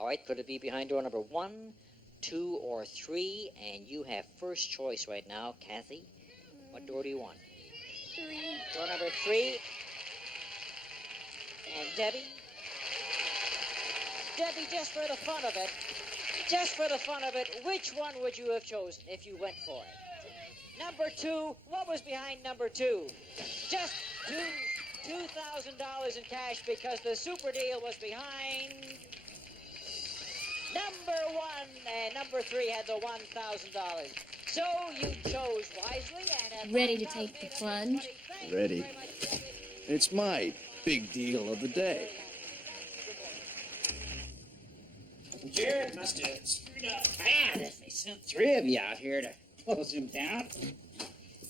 All right, could it be behind door number 1, 2, or 3? And you have first choice right now, Kathy. What door do you want? 3. Door number 3. And Debbie? Debbie, just for the fun of it, which one would you have chosen if you went for it? Number 2, what was behind number 2? Just $2,000 in cash because the super deal was behind number 1, and number 3 had the $1,000. So you chose wisely and have Ready to take the plunge? Ready. It's my big deal of the day. Jared must have screwed up bad if they sent 3 of you out here to close him down.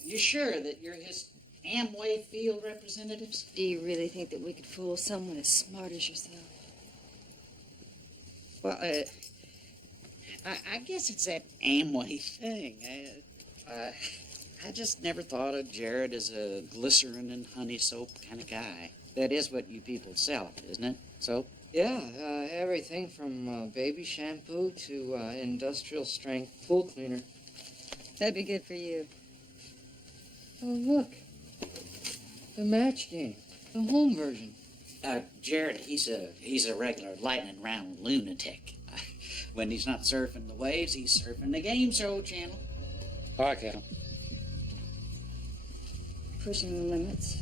You sure that you're his Amway field representatives? Do you really think that we could fool someone as smart as yourself? Well, I guess it's that Amway thing. I just never thought of Jared as a glycerin and honey soap kind of guy. That is what you people sell, isn't it? Soap? Yeah, everything from baby shampoo to industrial strength pool cleaner. That'd be good for you. Oh, look. The match game. The home version. Jared, he's a regular lightning round lunatic. When he's not surfing the waves, he's surfing the game show channel. Hi, Cal. Pushing the limits.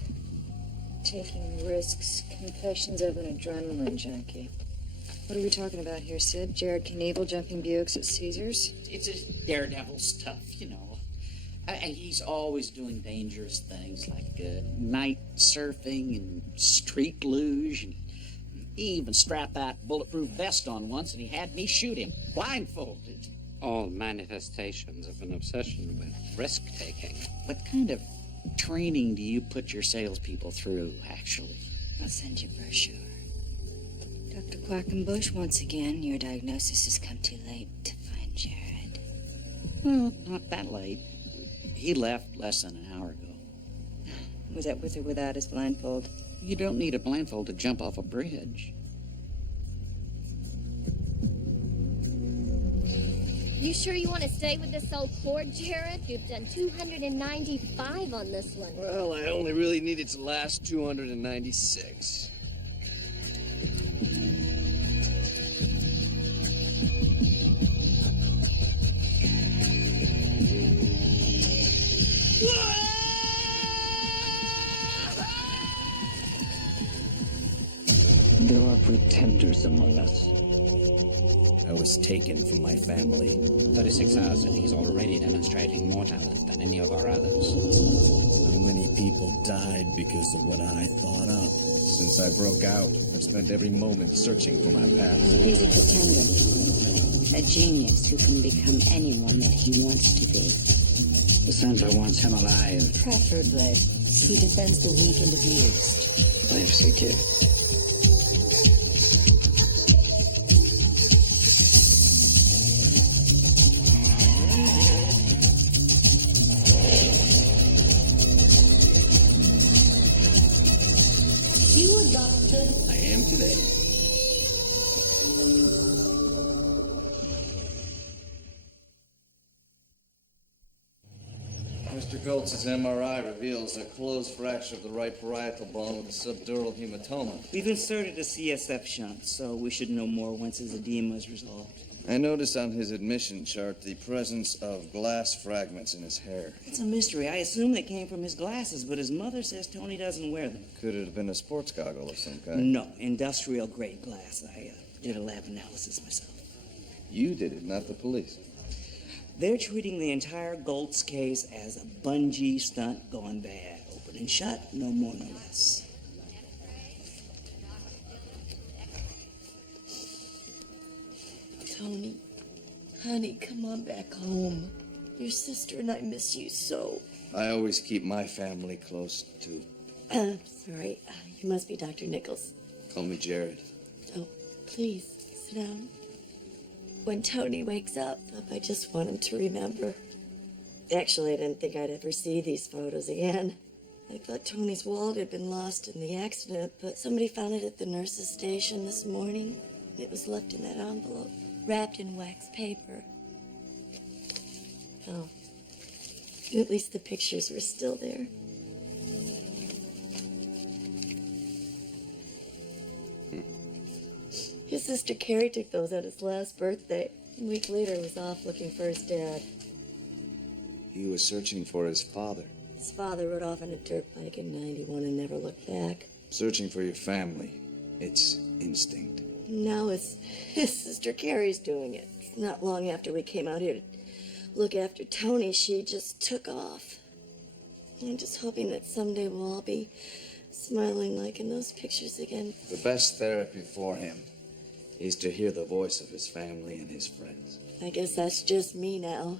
Taking risks. Confessions of an adrenaline junkie. What are we talking about here, Sid? Jared Knievel jumping Buicks at Caesars? It's a daredevil stuff, you know. He's always doing dangerous things like night surfing and street luge. And he even strapped that bulletproof vest on once, and he had me shoot him blindfolded. All manifestations of an obsession with risk-taking. What kind of training do you put your salespeople through, actually? I'll send you a brochure. Dr. Quackenbush, once again, your diagnosis has come too late to find Jared. Well, not that late. He left less than an hour ago. Was that with or without his blindfold? You don't need a blindfold to jump off a bridge. You sure you want to stay with this old cord, Jared? You've done 295 on this one. Well, I only really needed to last 296. There are pretenders among us. I was taken from my family. 36 hours and he's already demonstrating more talent than any of our others. So many people died because of what I thought up. Since I broke out, I've spent every moment searching for my path. He's a pretender. A genius who can become anyone that he wants to be. The center wants him alive. Preferably. He defends the weak and abused. Life's a gift. I am today. Mr. Goltz's MRI reveals a closed fracture of the right parietal bone with a subdural hematoma. We've inserted a CSF shunt, so we should know more once his edema is resolved. I noticed on his admission chart the presence of glass fragments in his hair. It's a mystery. I assume they came from his glasses, but his mother says Tony doesn't wear them. Could it have been a sports goggle of some kind? No, industrial-grade glass. I did a lab analysis myself. You did it, not the police. They're treating the entire Goltz case as a bungee stunt gone bad. Open and shut, no more, no less. Tony, honey, come on back home. Your sister and I miss you so. I always keep my family close, too. Sorry. You must be Dr. Nichols. Call me Jared. Oh, please, sit down. When Tony wakes up, I just want him to remember. Actually, I didn't think I'd ever see these photos again. I thought Tony's wallet had been lost in the accident, but somebody found it at the nurse's station this morning. It was left in that envelope, wrapped in wax paper. Oh, at least the pictures were still there. His sister Carrie took those on his last birthday. A week later, he was off looking for his dad. He was searching for his father. His father rode off on a dirt bike in '91 and never looked back. Searching for your family. It's instinct. Now it's his sister Carrie's doing it. Not long after we came out here to look after Tony, she just took off. I'm just hoping that someday we'll all be smiling like in those pictures again. The best therapy for him is to hear the voice of his family and his friends. I guess that's just me now.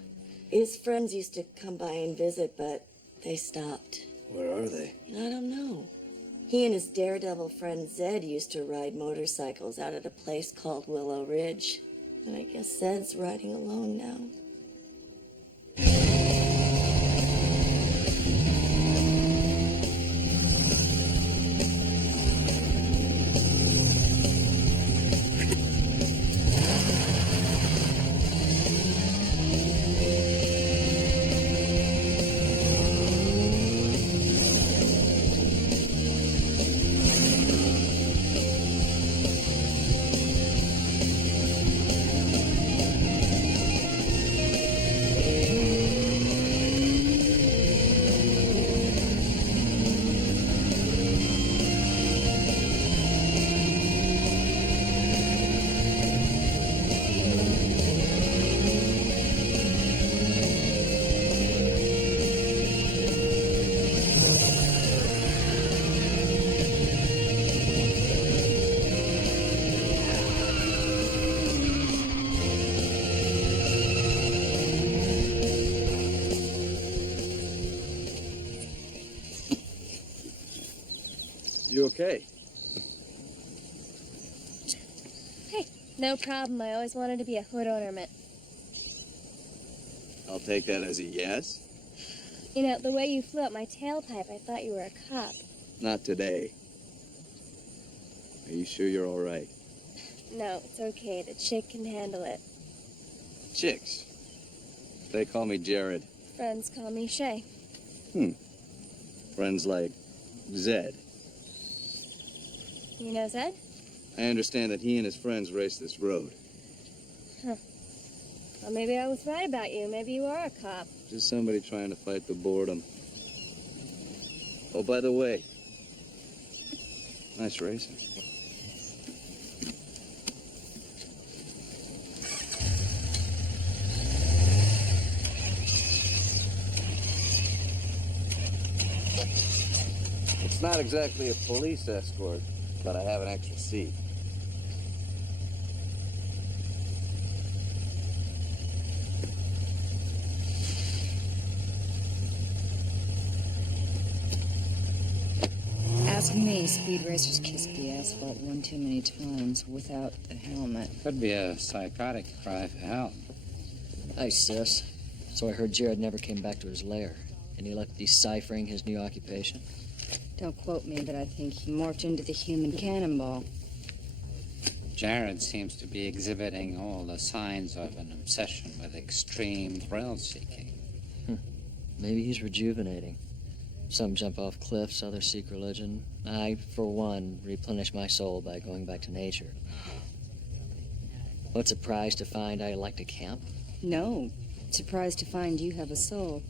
His friends used to come by and visit, but they stopped. Where are they? I don't know. He and his daredevil friend Zed used to ride motorcycles out at a place called Willow Ridge. And I guess Zed's riding alone now. You okay? Hey, no problem. I always wanted to be a hood ornament. I'll take that as a yes. You know, the way you flew up my tailpipe, I thought you were a cop. Not today. Are you sure you're all right? No, it's okay. The chick can handle it. Chicks. They call me Jared. Friends call me Shay. Friends like Zed. You know Zed? I understand that he and his friends race this road. Well, maybe I was right about you. Maybe you are a cop. Just somebody trying to fight the boredom. Oh, by the way, nice racing. It's not exactly a police escort, but I have an extra seat. Ask me, speed racers kiss the asphalt one too many times without the helmet. Could be a psychotic cry for help. Hi, sis. So I heard Jared never came back to his lair. Any luck deciphering his new occupation? Don't quote me, but I think he morphed into the human cannonball. Jared seems to be exhibiting all the signs of an obsession with extreme thrill-seeking. Maybe he's rejuvenating. Some jump off cliffs, others seek religion. I, for one, replenish my soul by going back to nature. What surprise to find I like to camp? No. Surprised to find you have a soul.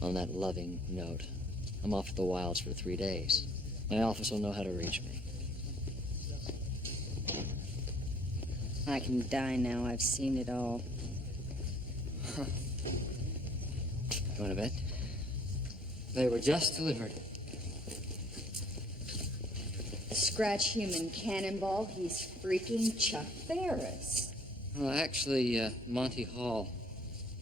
On that loving note, I'm off to the wilds for 3 days. My office will know how to reach me. I can die now. I've seen it all. Going to bed? They were just delivered. Scratch human cannonball. He's freaking Chuck Ferris. Well, actually, Monty Hall.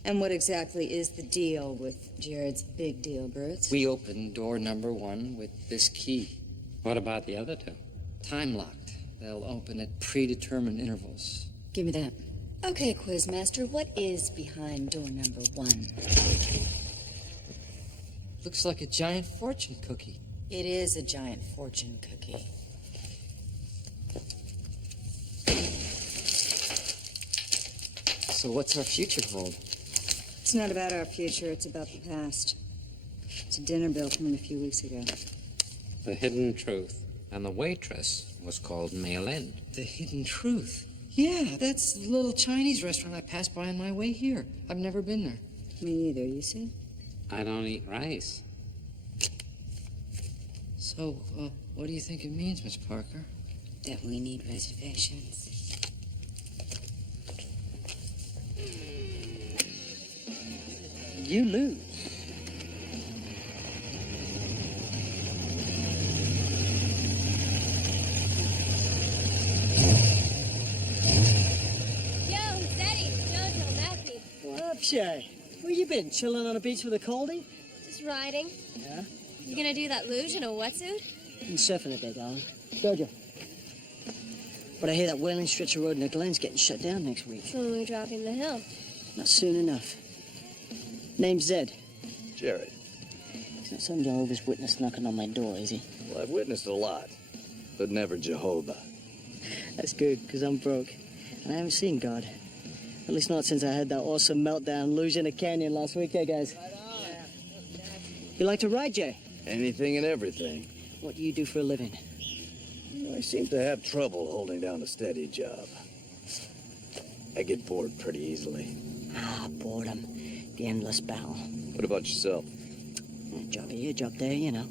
And what exactly is the deal with Jared's big deal, Brutes? We opened door number 1 with this key. What about the other two? Time locked. They'll open at predetermined intervals. Give me that. Okay, Quizmaster, what is behind door number 1? Looks like a giant fortune cookie. It is a giant fortune cookie. So what's our future hold? It's not about our future, it's about the past. It's a dinner bill from a few weeks ago. The Hidden Truth. And the waitress was called Maylin. The Hidden Truth. Yeah, that's the little Chinese restaurant I passed by on my way here. I've never been there. Me neither, you said? I don't eat rice. So, what do you think it means, Miss Parker? That we need reservations. You lose. Yo, Zeddy, Jojo, Matthew. What up, Shay? Where you been? Chilling on a beach with a coldie? Just riding. Yeah? You gonna do that luge in a wetsuit? Been surfing a bit, darling. Jojo. But I hear that whaling stretch of road in the Glen's getting shut down next week. So when we're dropping the hill. Not soon enough. Name's Zed. Jared. He's not some Jehovah's Witness knocking on my door, is he? Well, I've witnessed a lot, but never Jehovah. That's good, because I'm broke. And I haven't seen God. At least not since I had that awesome meltdown luge in a canyon last week, eh, guys? You like to ride, Jay? Anything and everything. What do you do for a living? I seem to have trouble holding down a steady job. I get bored pretty easily. Ah, boredom. The endless battle. What about yourself? Job here, job there, you know.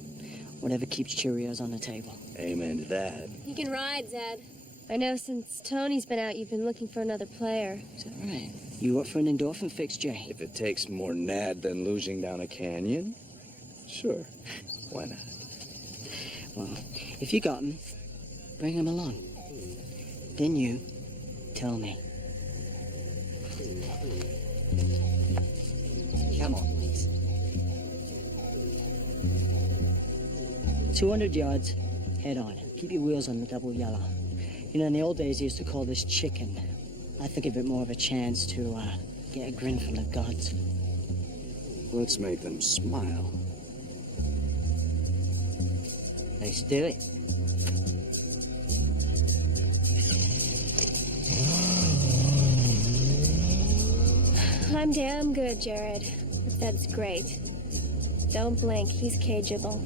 Whatever keeps Cheerios on the table. Amen to that. You can ride, Zed. I know since Tony's been out, you've been looking for another player. Is that right? You up for an endorphin fix, Jay? If it takes more nad than losing down a canyon, sure. Why not? Well, if you got him, bring him along. Then you tell me. Come on, please. 200 yards, head on. Keep your wheels on the double yellow. You know, in the old days, they used to call this chicken. I think of it more of a chance to get a grin from the gods. Let's make them smile. Let's do it. I'm damn good, Jared. That's great. Don't blink, he's cageable.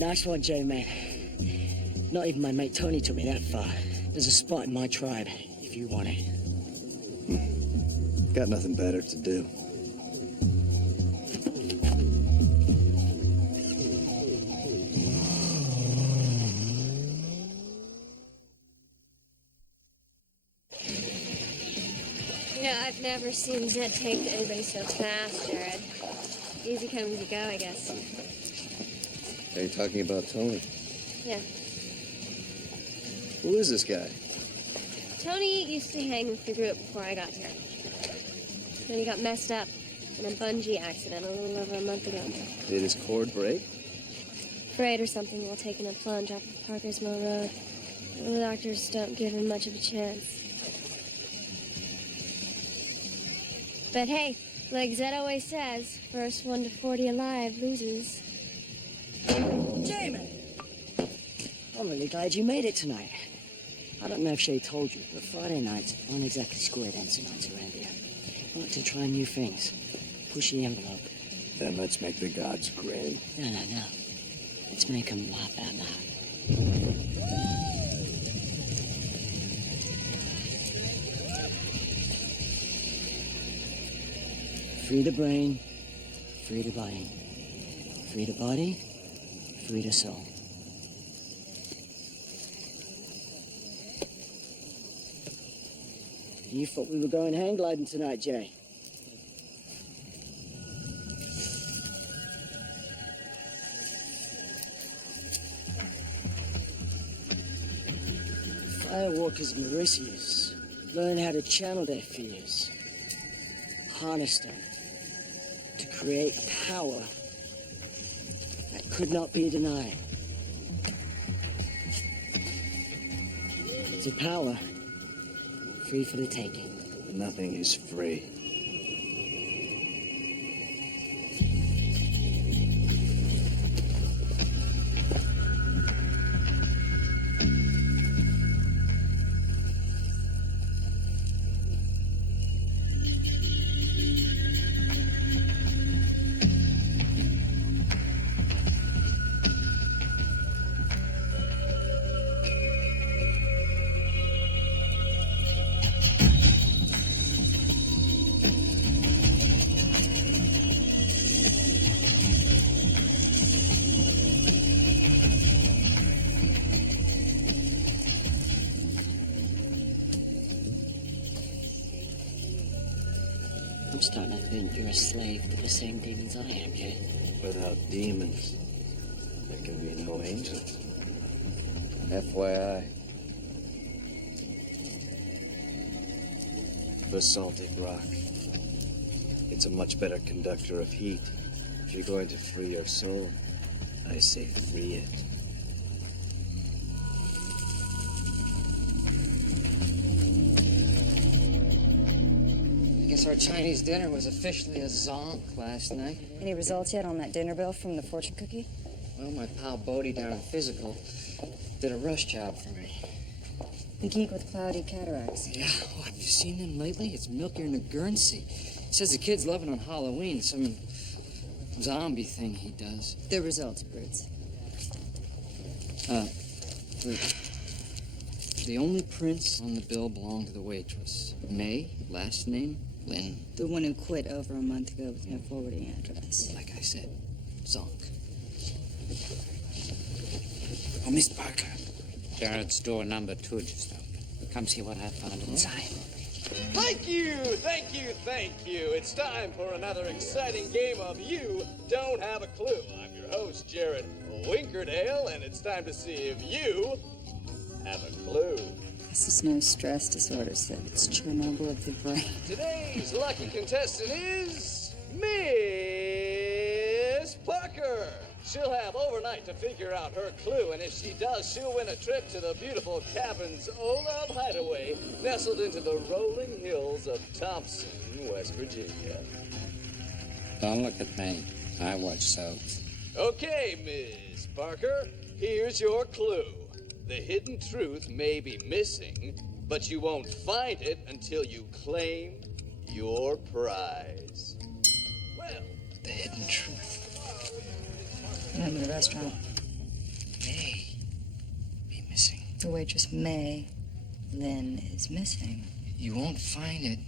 Nice one, Jay, man. Not even my mate Tony took me that far. There's a spot in my tribe, if you want it. Got nothing better to do. You know, I've never seen Zed take to anybody so fast, Jared. Easy come, easy go, I guess. Are you talking about Tony? Yeah. Who is this guy? Tony used to hang with the group before I got here. Then he got messed up in a bungee accident a little over a month ago. Did his cord break? Afraid or something while taking a plunge off of Parker's Mill Road. The doctors don't give him much of a chance. But hey, like Zed always says, first 1 to 40 alive loses. Jamie! I'm really glad you made it tonight. I don't know if Shay told you, but Friday nights aren't exactly square dancing nights around here. I like to try new things. Push the envelope. Then let's make the gods grin. No. Let's make them laugh out loud. Free the brain, free the body. Free the body, free the soul. You thought we were going hang gliding tonight, Jay? Firewalkers Mauritius learn how to channel their fears, harness them to create power that could not be denied. It's a power free for the taking. Nothing is free. I'm starting to think you're a slave to the same demons I am, Jay. Without demons, there can be no angels. FYI. Basaltic rock. It's a much better conductor of heat. If you're going to free your soul, I say free it. I guess our Chinese dinner was officially a zonk last night. Any results yet on that dinner bill from the fortune cookie? Well, my pal Bodie down in physical did a rush job for me. The geek with cloudy cataracts. Yeah, oh, have you seen him lately? It's milkier than a Guernsey. He says the kids love it on Halloween, some zombie thing he does. The results, Brutes. The only prints on the bill belong to the waitress. May, last name, Lynn. The one who quit over a month ago with no forwarding address. Like I said, zonk. Oh, Miss Parker. Jared's door number 2 just opened. Come see what I found inside. Thank you, thank you, thank you. It's time for another exciting game of You Don't Have a Clue. I'm your host, Jared Winkerdale, and it's time to see if you have a clue. This is no stress disorder, Sid. It's Chernobyl of the brain. Today's lucky contestant is Miss Parker. She'll have overnight to figure out her clue, and if she does, she'll win a trip to the beautiful cabins Olaf Hideaway, nestled into the rolling hills of Thompson, West Virginia. Don't look at me. I watch soaps. Okay, Miss Parker, here's your clue. The hidden truth may be missing, but you won't find it until you claim your prize. Well, the hidden truth. Name of the restaurant. May be missing. The waitress May. Lynn is missing. You won't find it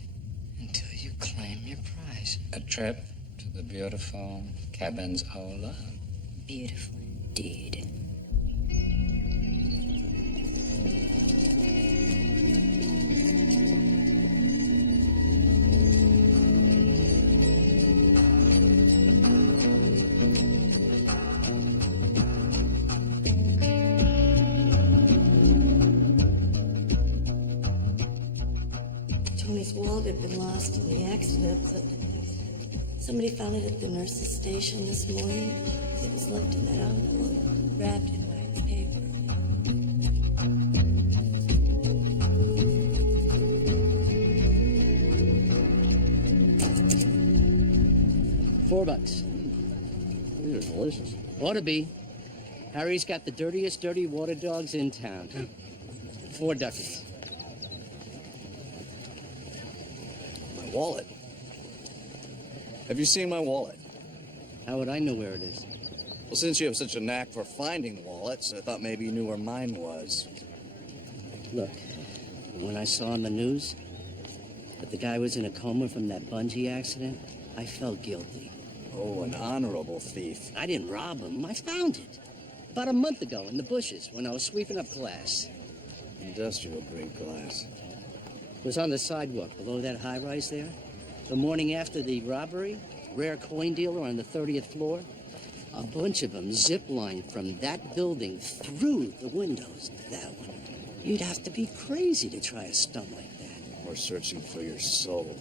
until you claim your prize. A trip to the beautiful cabins Olaf. Beautiful indeed. Tony's wallet had been lost in the accident, but somebody found it at the nurse's station this morning. It was left in that envelope, wrapped in wax paper. $4. These are delicious. Ought to be. Harry's got the dirtiest dirty water dogs in town. 4 ducats. My wallet. Have you seen my wallet? How would I know where it is? Well, since you have such a knack for finding wallets, I thought maybe you knew where mine was. Look, when I saw on the news that the guy was in a coma from that bungee accident, I felt guilty. Oh, an honorable thief. I didn't rob him. I found it. About a month ago in the bushes when I was sweeping up glass. Industrial grade glass. It was on the sidewalk below that high-rise there. The morning after the robbery, rare coin dealer on the 30th floor. A bunch of them zip-lined from that building through the windows to that one. You'd have to be crazy to try a stunt like that. We're searching for your soul.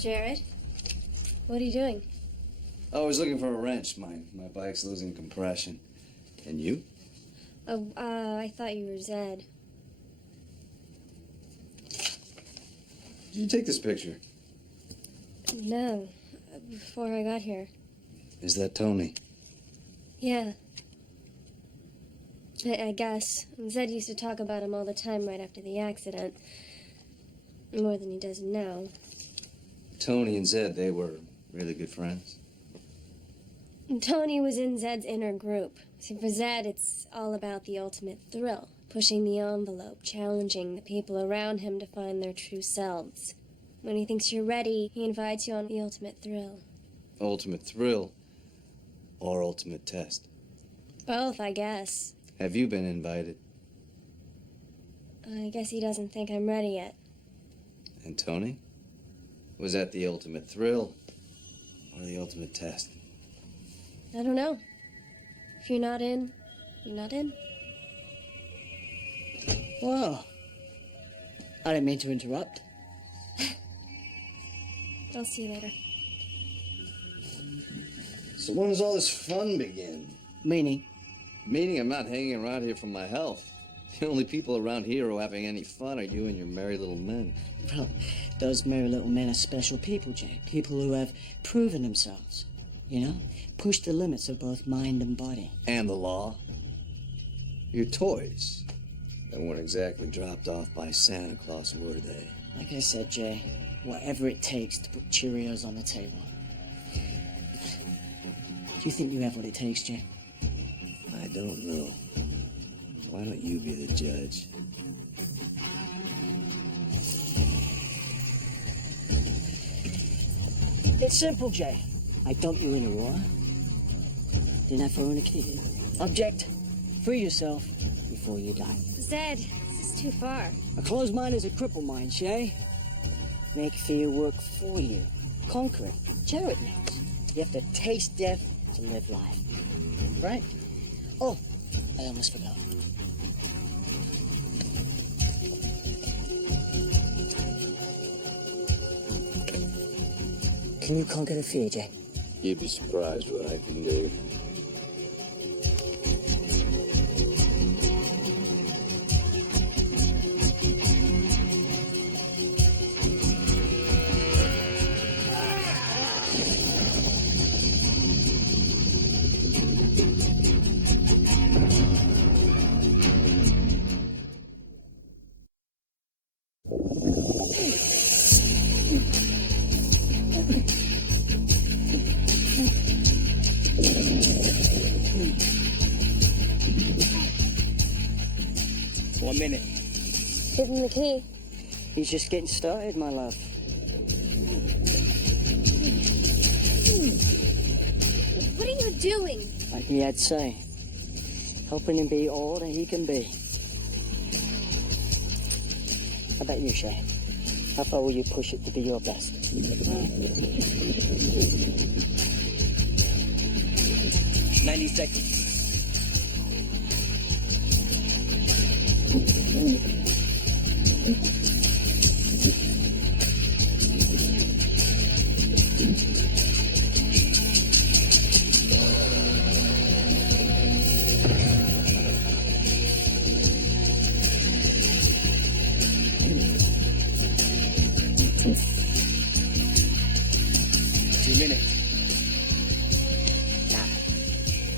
Jared, what are you doing? I was looking for a wrench. My bike's losing compression. And you? Oh, I thought you were Zed. Did you take this picture? No, before I got here. Is that Tony? Yeah. I guess. Zed used to talk about him all the time right after the accident. More than he does now. Tony and Zed, they were really good friends. Tony was in Zed's inner group. See, for Zed, it's all about the ultimate thrill. Pushing the envelope, challenging the people around him to find their true selves. When he thinks you're ready, he invites you on the ultimate thrill. Ultimate thrill or ultimate test? Both, I guess. Have you been invited? I guess he doesn't think I'm ready yet. And Tony? Was that the ultimate thrill or the ultimate test? I don't know. If you're not in, you're not in. Whoa. I didn't mean to interrupt. I'll see you later. So when does all this fun begin? Meaning? Meaning I'm not hanging around here for my health. The only people around here who are having any fun are you and your merry little men. Well, those merry little men are special people, Jay. People who have proven themselves. You know? Pushed the limits of both mind and body. And the law. Your toys. They weren't exactly dropped off by Santa Claus, were they? Like I said, Jay, whatever it takes to put Cheerios on the table. Do you think you have what it takes, Jay? I don't know. Why don't you be the judge? It's simple, Jay. I dump you in a water, then I throw in a key. Object, free yourself before you die. Zed, this is too far. A closed mind is a crippled mind, Shay. Make fear work for you. Conquer it. Jared knows. You have to taste death to live life. Right? Oh, I almost forgot. Can you conquer the fear, Jay? You'd be surprised what I can do. Give him the key. He's just getting started, my love. What are you doing? Like he had say, helping him be all that he can be. How about you, Shay? How far will you push it to be your best? 90 seconds.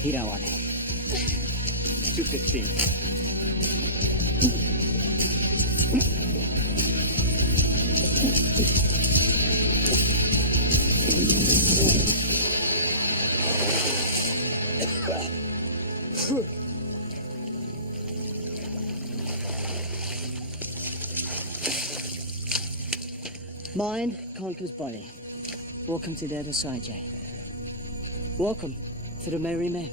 Heat on it. 215. Mind conquers body. Welcome to the other side, Jay. Welcome to the merry men.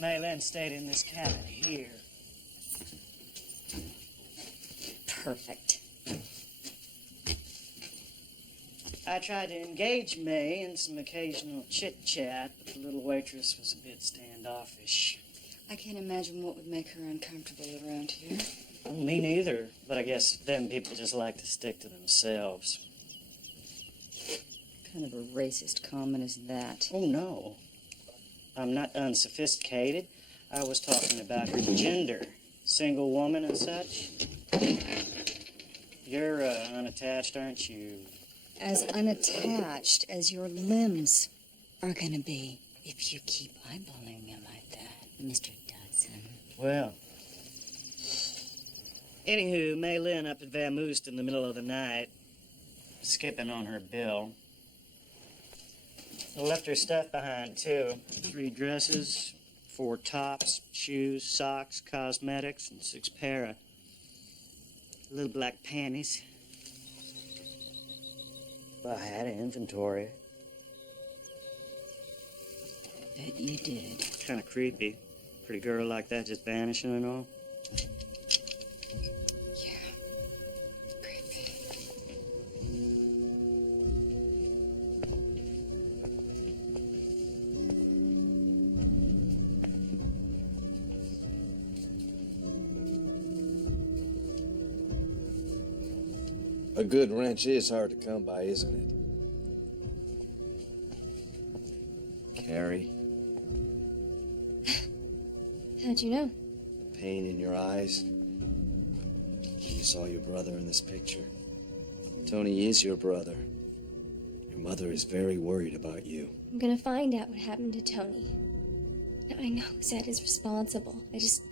Maylin stayed in this cabin here. Perfect. I tried to engage May in some occasional chit-chat, but the little waitress was a bit standoffish. I can't imagine what would make her uncomfortable around here. Well, me neither, but I guess them people just like to stick to themselves. What kind of a racist comment is that? Oh, no. I'm not unsophisticated. I was talking about her gender. Single woman and such. You're unattached, aren't you? As unattached as your limbs are gonna be if you keep eyeballing me like that, Mr. Dodson. Well. Anywho, Maylin up at Vamoosed in the middle of the night, skipping on her bill. I left her stuff behind, too. 3 dresses, 4 tops, shoes, socks, cosmetics, and 6 pair of little black panties. Well, I had an inventory. Bet you did. Kind of creepy. Pretty girl like that just vanishing and all. A good wrench is hard to come by, isn't it? Carrie, How'd you know? pain in your eyes. You saw your brother in this picture. Tony is your brother. Your mother is very worried about you. I'm gonna find out what happened to Tony. Now, I know Zed is responsible. I just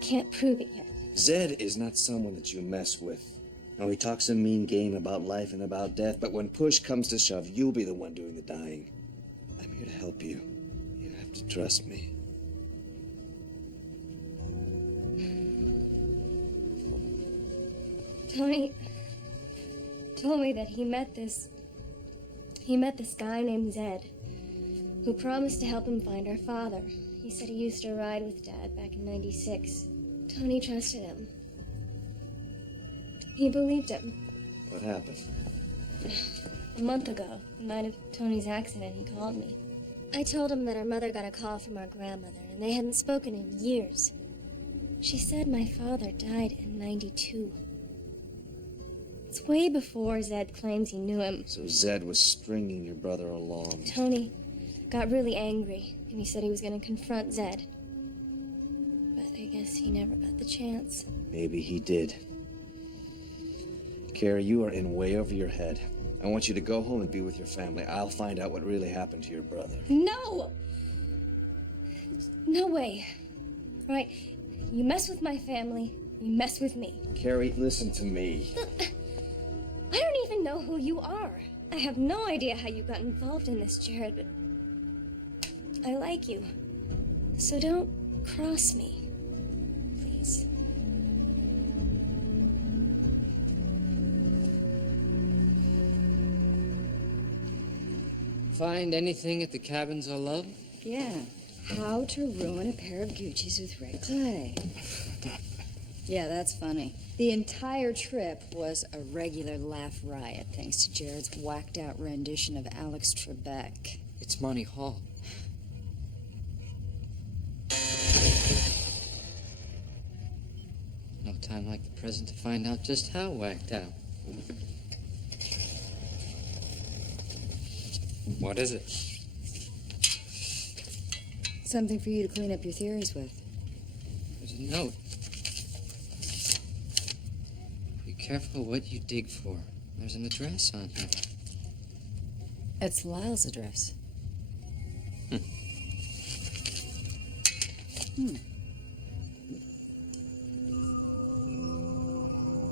can't prove it yet. Zed is not someone that you mess with. Now, he talks a mean game about life and about death, but when push comes to shove, you'll be the one doing the dying. I'm here to help you. You have to trust me. Tony told me that he met this guy named Zed, who promised to help him find our father. He said he used to ride with Dad back in '96. Tony trusted him. He believed him. What happened? A month ago, the night of Tony's accident, he called me. I told him that our mother got a call from our grandmother, and they hadn't spoken in years. She said my father died in '92. It's way before Zed claims he knew him. So Zed was stringing your brother along. Tony got really angry, and he said he was going to confront Zed. But I guess he never got the chance. Maybe he did. Carrie, you are in way over your head. I want you to go home and be with your family. I'll find out what really happened to your brother. No! No way. All right, you mess with my family, you mess with me. Carrie, listen to me. I don't even know who you are. I have no idea how you got involved in this, Jared, but I like you. So don't cross me, please. Find anything at the cabins I love? Yeah. How to ruin a pair of Gucci's with red clay. Yeah, that's funny. The entire trip was a regular laugh riot thanks to Jared's whacked-out rendition of Alex Trebek. It's Monty Hall. No time like the present to find out just how whacked out. What is it? Something for you to clean up your theories with. There's a note. Be careful what you dig for. There's an address on here. It's Lyle's address.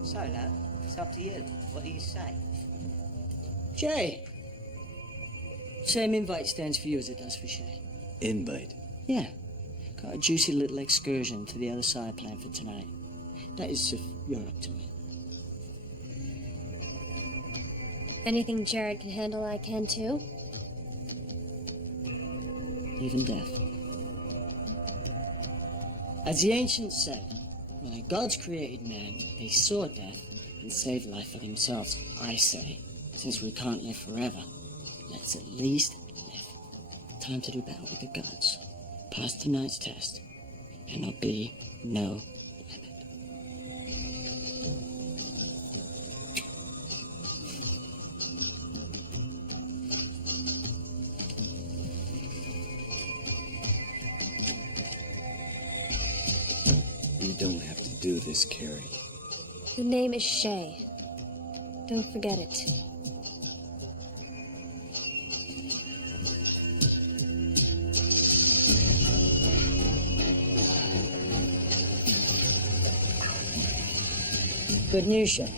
So, love, it's up to you. What do you say? Shay. Same invite stands for you as it does for Shay. Invite? Yeah. Got a juicy little excursion to the other side planned for tonight. That is if you're up to it. Anything Jared can handle, I can too. Even death. As the ancients said, when the gods created man, they saw death and saved life for themselves. I say, since we can't live forever, let's at least live. Time to do battle with the gods. Pass tonight's test, and there'll be no limit. You don't have to do this, Carrie. The name is Shay. Don't forget it. Good news, Shay.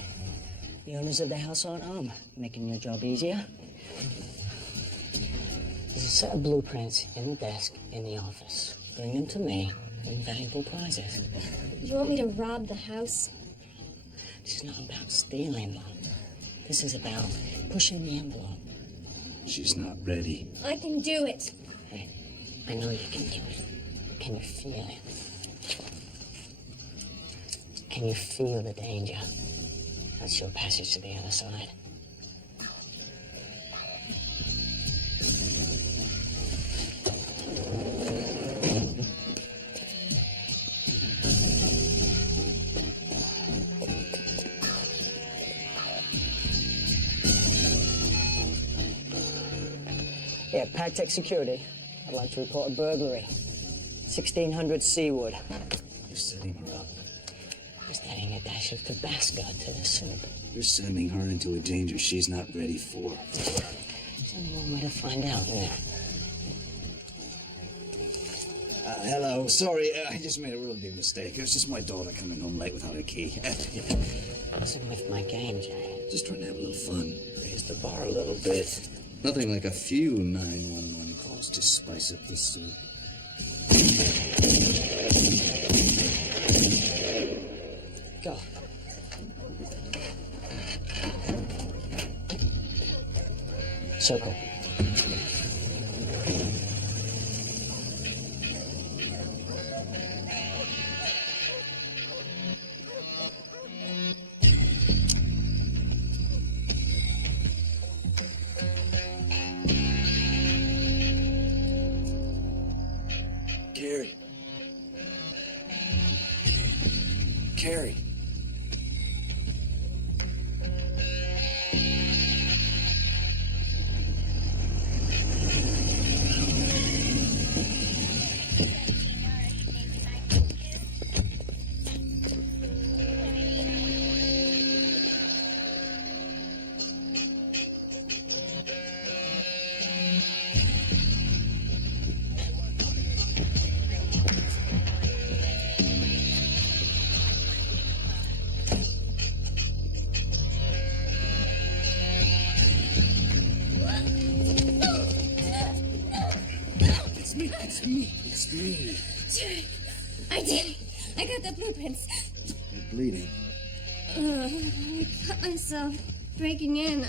The owners of the house aren't armed, making your job easier. There's a set of blueprints in the desk in the office. Bring them to me. Win valuable prizes. You want me to rob the house? This is not about stealing, Mom. This is about pushing the envelope. She's not ready. I can do it. Hey, I know you can do it. Can you feel it? Can you feel the danger? That's your passage to the other side. Yeah, Pactec Security. I'd like to report a burglary. 1600 Seawood. You're setting her up. Just adding a dash of Tabasco to the soup. You're sending her into a danger she's not ready for. There's only one way to find out, isn't there? Hello. Sorry, I just made a real big mistake. It was just my daughter coming home late without her key. Listen with my game, Jay. Just trying to have a little fun. Raise the bar a little bit. Nothing like a few 911 calls to spice up the soup. Go. Circle. Carrie. Carrie. It's me. Jared, I did it. I got the blueprints. You're bleeding. I cut myself breaking in.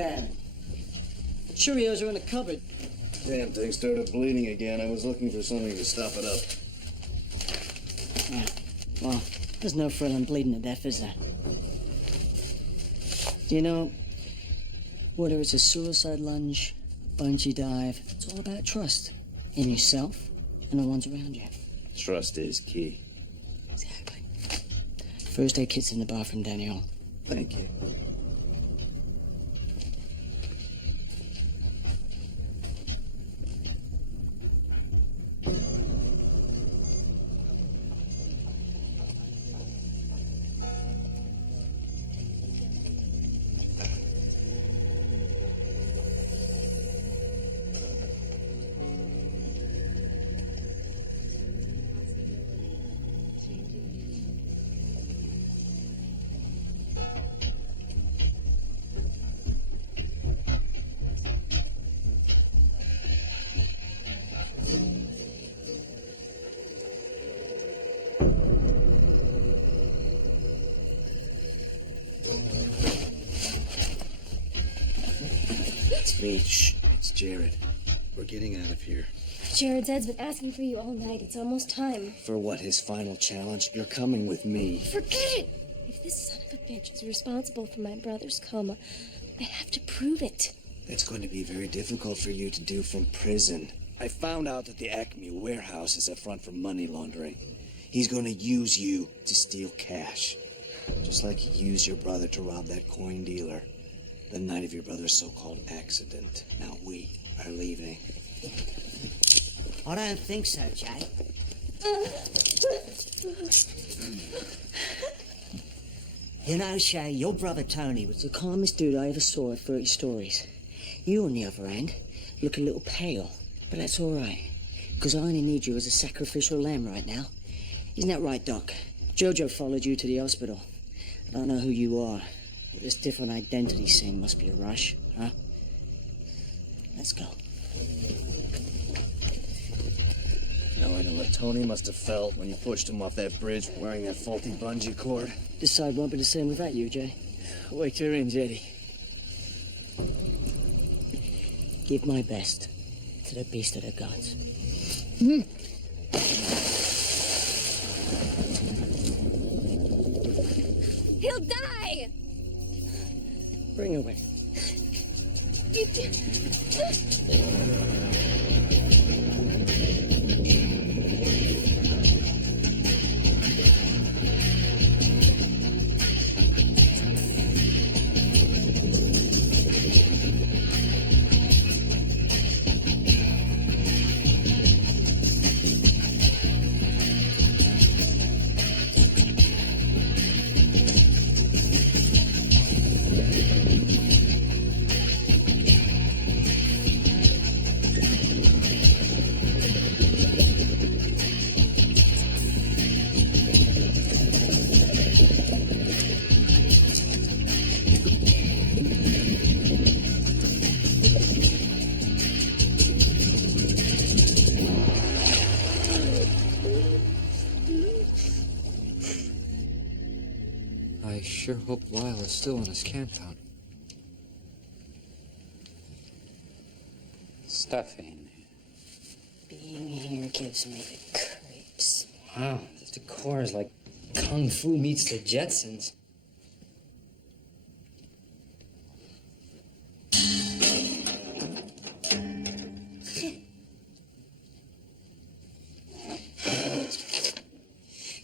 man? The Cheerios are in the cupboard. Damn thing started bleeding again. I was looking for something to stop it up. Yeah. Well, there's no fun in bleeding to death, is there? You know, whether it's a suicide lunge, bungee dive, it's all about trust in yourself and the ones around you. Trust is key. Exactly. First aid kit's in the bathroom, Daniel. Thank you. It's me. Shh. It's Jared. We're getting out of here. Jared's Ed's been asking for you all night. It's almost time. For what, his final challenge? You're coming with me. Forget it! If this son of a bitch is responsible for my brother's coma, I have to prove it. That's going to be very difficult for you to do from prison. I found out that the Acme warehouse is a front for money laundering. He's going to use you to steal cash. Just like he used your brother to rob that coin dealer the night of your brother's so-called accident. Now we are leaving. I don't think so, Jay. You know, Shay, your brother Tony was the calmest dude I ever saw at 30 Stories. You, on the other hand, look a little pale, but that's all right, because I only need you as a sacrificial lamb right now. Isn't that right, Doc? Jojo followed you to the hospital. I don't know who you are, but this different identity thing must be a rush, huh? Let's go. Now I know what Tony must have felt when you pushed him off that bridge wearing that faulty bungee cord. This side won't be the same without you, Jay. Wait till you're in, Jetty. Give my best to the beast of the gods. He'll die! Bring her away. I sure hope Lyle is still in his compound. Stuffy in here. Being here gives me the creeps. Wow, this decor is like Kung Fu meets the Jetsons.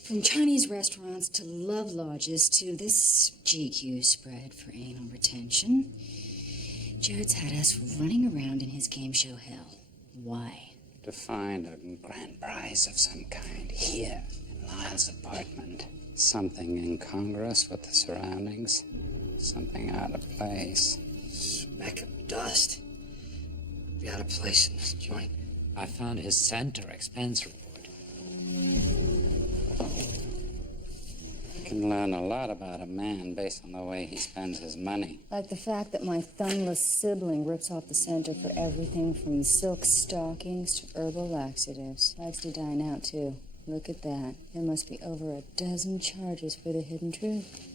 From Chinese restaurants to love lodges to this GQ spread for anal retention, Jared's had us running around in his game show hell. Why? To find a grand prize of some kind here in Lyle's apartment. Something incongruous with the surroundings. Something out of place. Smack of dust. Be out of place in this joint. I found his center expense report. You can learn a lot about a man based on the way he spends his money. Like the fact that my thungless sibling rips off the center for everything from silk stockings to herbal laxatives. Likes to dine out, too. Look at that. There must be over a dozen charges for the hidden truth.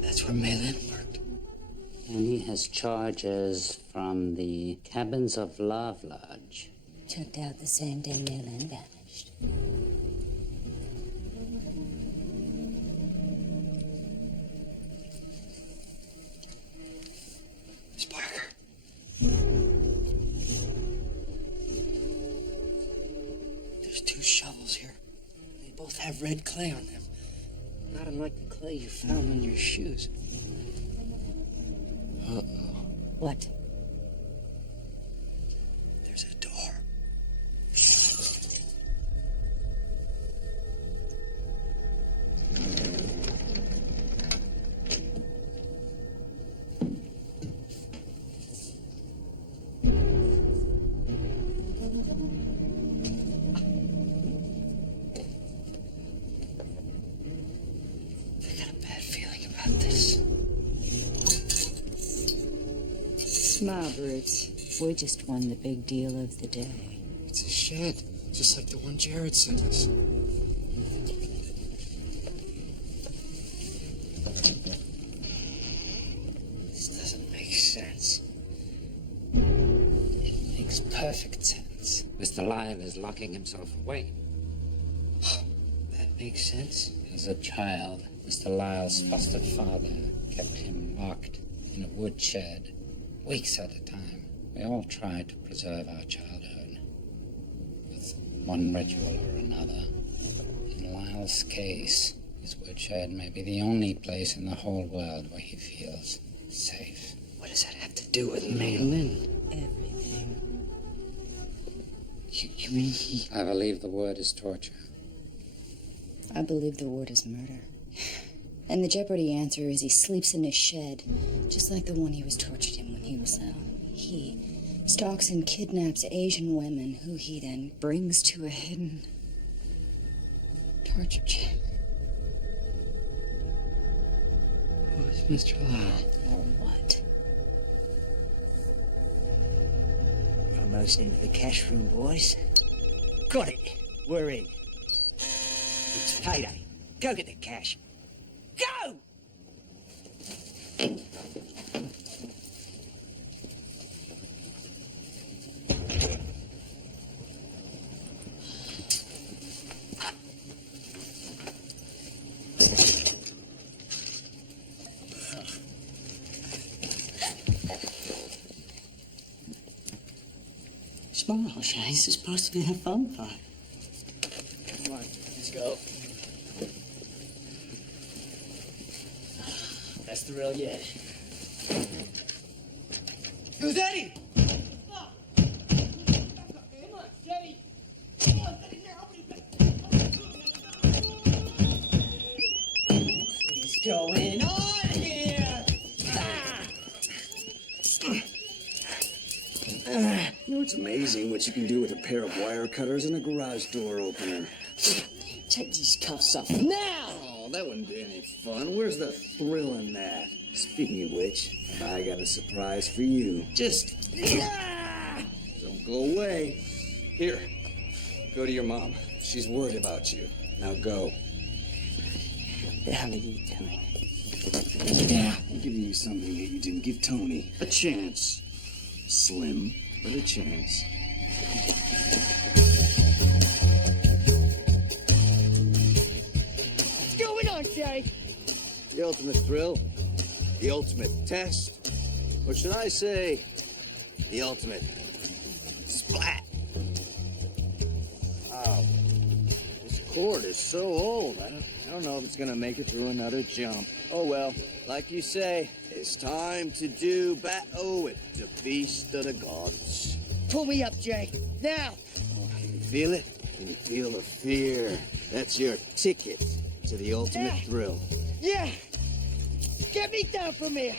That's where Maylin worked. And he has charges from the Cabins of Love Lodge. Checked out the same day Maylin vanished. Miss Parker. There's 2 shovels here. They both have red clay on them. Not unlike the clay you found on your shoes. Uh-oh. What? There's a door. I got a bad feeling about this. Smile, Brutes. We just won the big deal of the day. It's a shed, just like the one Jared sent us. This doesn't make sense. It makes perfect sense. Mr. Lyle is locking himself away. That makes sense. As a child, Mr. Lyle's foster father kept him locked in a woodshed, weeks at a time. We all tried to preserve our childhood with one ritual or another. In Lyle's case, his woodshed may be the only place in the whole world where he feels safe. What does that have to do with Maylin? Everything. You mean he... I believe the word is torture. I believe the word is murder. And the Jeopardy answer is he sleeps in his shed, just like the one he was tortured in when he was little. He stalks and kidnaps Asian women, who he then brings to a hidden torture chamber. Who is Mr. Lyle? Or what? Almost into the cash room, boys. Got it. We're in. It's payday. Go get the cash. Go! Smile, Shane. This is supposed to be a fun part. Come on, let's go. That's the real yet. Who's Eddie? What's going on here? You know, it's amazing what you can do with a pair of wire cutters and a garage door opener. Take these cuffs off now! Oh, that wouldn't be any fun. Where's the thrill in that? Speaking of which, I got a surprise for you. Just don't go away. Here, go to your mom. She's worried about you. Now go. What the hell are you doing? I'm giving you something that you didn't give Tony. A chance. Slim, but a chance. What's going on, Jake? The ultimate thrill, the ultimate test, or should I say, the ultimate splat. Wow, this cord is so old. I don't know if it's gonna make it through another jump. Oh well, like you say, it's time to do the feast of the gods. Pull me up, Jake. Now! Can you feel it? Can you feel the fear? That's your ticket to the ultimate thrill. Yeah! Get me down from here!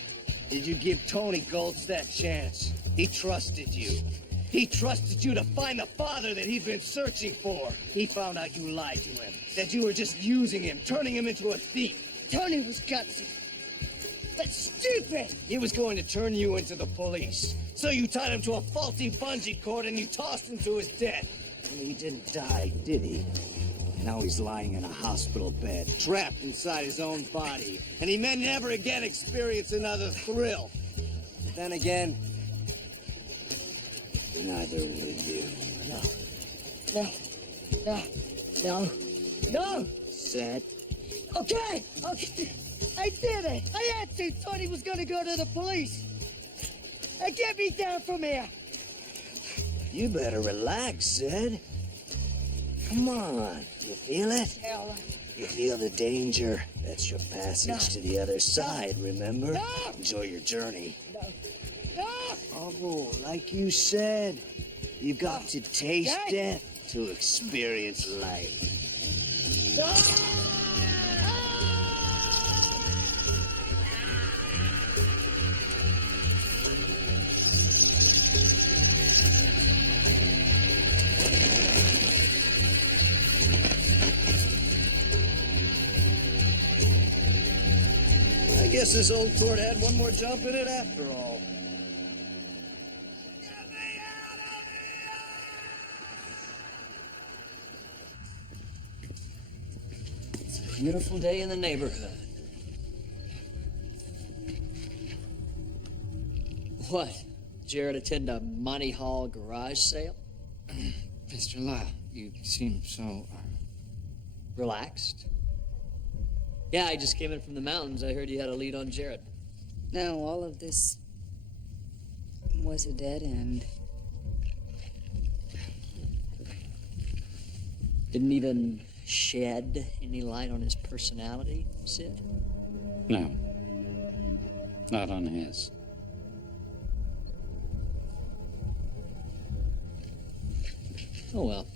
Did you give Tony Golds that chance? He trusted you. He trusted you to find the father that he'd been searching for. He found out you lied to him, that you were just using him, turning him into a thief. Tony was gutsy, but stupid! He was going to turn you into the police. So you tied him to a faulty bungee cord and you tossed him to his death. He didn't die, did he? Now he's lying in a hospital bed, trapped inside his own body, and he may never again experience another thrill. Then again, neither will you. No. No. No. No. No! Set. Okay! Okay! I did it! I actually thought he was gonna go to the police! Now get me down from here! You better relax, Sid. Come on. You feel it? Hell, You feel the danger. That's your passage No. to the other side, remember? No. Enjoy your journey. no! Oh, like you said, you got to taste Dad. death to experience life. I guess this old court had one more jump in it after all. It's a beautiful day in the neighborhood. What? Jared attend a Monty Hall garage sale? Mr. Lyle, you seem so Relaxed? Yeah, I just came in from the mountains. I heard you had a lead on Jared. No, all of this was a dead end. Didn't even shed any light on his personality, Sid? No. Not on his. Oh, well.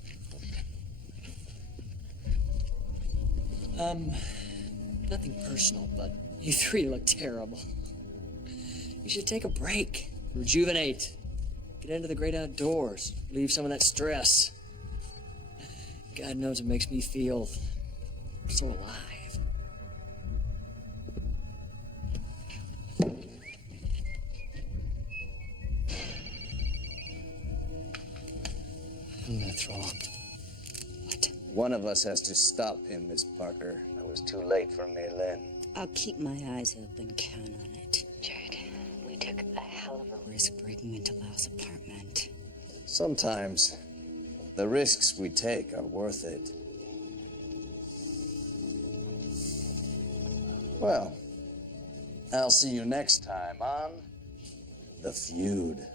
Nothing personal, but you three look terrible. You should take a break, rejuvenate, get into the great outdoors, leave some of that stress. God knows it makes me feel so alive. I'm gonna throw up. One of us has to stop him, Miss Parker. It was too late for me, Lynn. I'll keep my eyes open, count on it. Jared, we took a hell of a risk breaking into Lyle's apartment. Sometimes the risks we take are worth it. Well, I'll see you next time on The Feud.